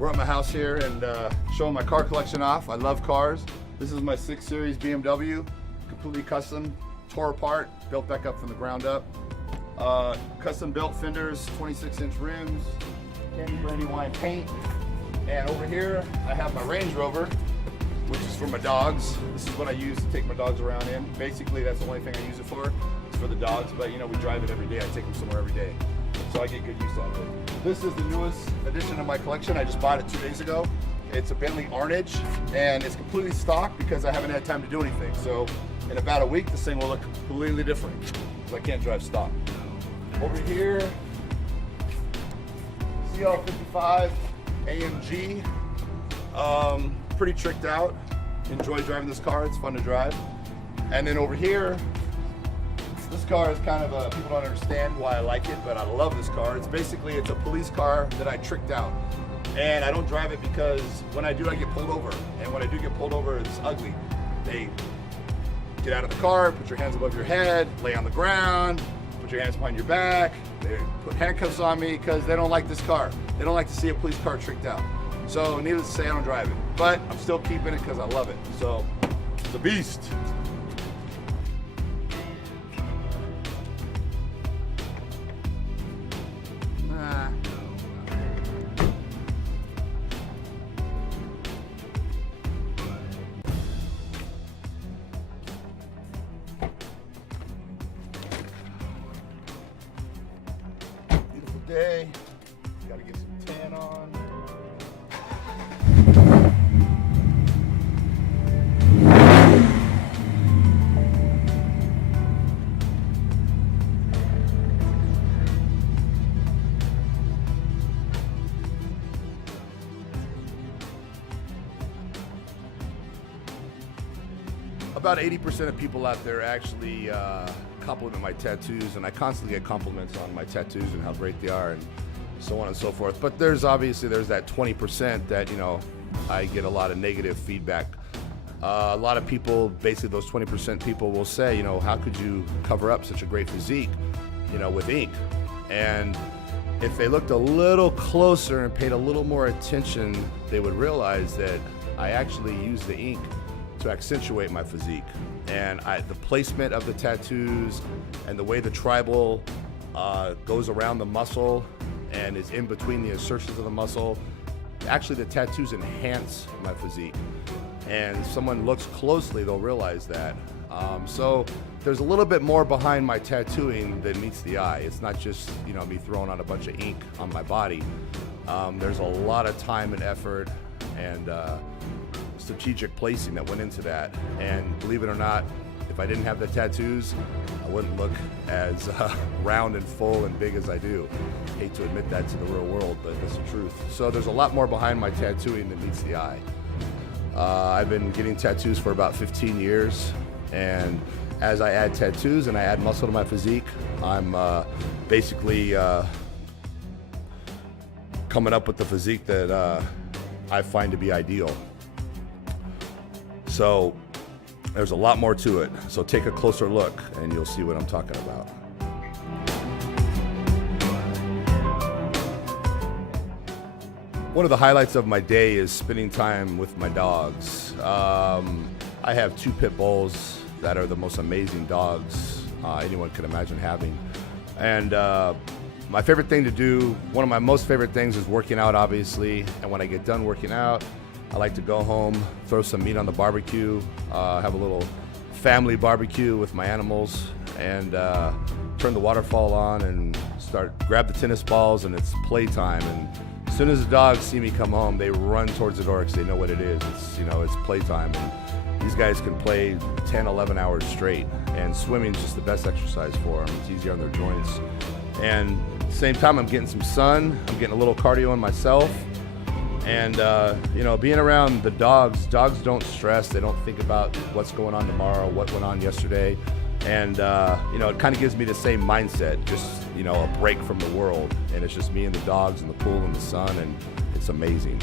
We're at my house here and showing my car collection off. I love cars. This is my 6 Series BMW, completely custom, tore apart, built back up from the ground up. Custom built fenders, 26-inch rims, candy brandy wine paint. And over here, I have my Range Rover, which is for my dogs. This is what I use to take my dogs around in. Basically, that's the only thing I use it for. It's for the dogs, but you know, we drive it every day. I take them somewhere every day. So I get good use out of it. This is the newest addition to my collection. I just bought it 2 days ago. It's a Bentley Arnage, and it's completely stock because I haven't had time to do anything. So in about a week, this thing will look completely different because I can't drive stock. Over here, CL55 AMG. Pretty tricked out. Enjoy driving this car. It's fun to drive. And then over here, this car is kind of people don't understand why I like it, but I love this car. It's a police car that I tricked out. And I don't drive it because when I do, I get pulled over. And when I do get pulled over, it's ugly. They get out of the car, put your hands above your head, lay on the ground, put your hands behind your back. They put handcuffs on me because they don't like this car. They don't like to see a police car tricked out. So needless to say, I don't drive it, but I'm still keeping it because I love it. So it's a beast. Beautiful day. Gotta get some tan on. About 80% of people out there actually compliment my tattoos, and I constantly get compliments on my tattoos and how great they are and so on and so forth. But there's that 20% that, you know, I get a lot of negative feedback. A lot of people, basically those 20% people will say, you know, how could you cover up such a great physique, you know, with ink? And if they looked a little closer and paid a little more attention, they would realize that I actually use the ink to accentuate my physique. And the placement of the tattoos and the way the tribal goes around the muscle and is in between the insertions of the muscle, actually the tattoos enhance my physique. And if someone looks closely, they'll realize that. So there's a little bit more behind my tattooing than meets the eye. It's not just, you know, me throwing on a bunch of ink on my body. There's a lot of time and effort and strategic placing that went into that. And believe it or not, if I didn't have the tattoos, I wouldn't look as round and full and big as I do. Hate to admit that to the real world, but that's the truth. So there's a lot more behind my tattooing than meets the eye. I've been getting tattoos for about 15 years, and as I add tattoos and I add muscle to my physique, I'm basically coming up with the physique that I find to be ideal. So there's a lot more to it. So take a closer look and you'll see what I'm talking about. One of the highlights of my day is spending time with my dogs. I have 2 pit bulls that are the most amazing dogs anyone could imagine having. And my favorite thing to do, one of my most favorite things is working out, obviously. And when I get done working out, I like to go home, throw some meat on the barbecue, have a little family barbecue with my animals, and turn the waterfall on and grab the tennis balls, and it's playtime. And as soon as the dogs see me come home, they run towards the door because they know what it is. It's playtime. And these guys can play 10, 11 hours straight. And swimming is just the best exercise for them. It's easier on their joints. And at the same time, I'm getting some sun. I'm getting a little cardio in myself. And, you know, being around the dogs don't stress. They don't think about what's going on tomorrow, what went on yesterday. And, you know, it kind of gives me the same mindset, just, you know, a break from the world. And it's just me and the dogs and the pool and the sun, and it's amazing.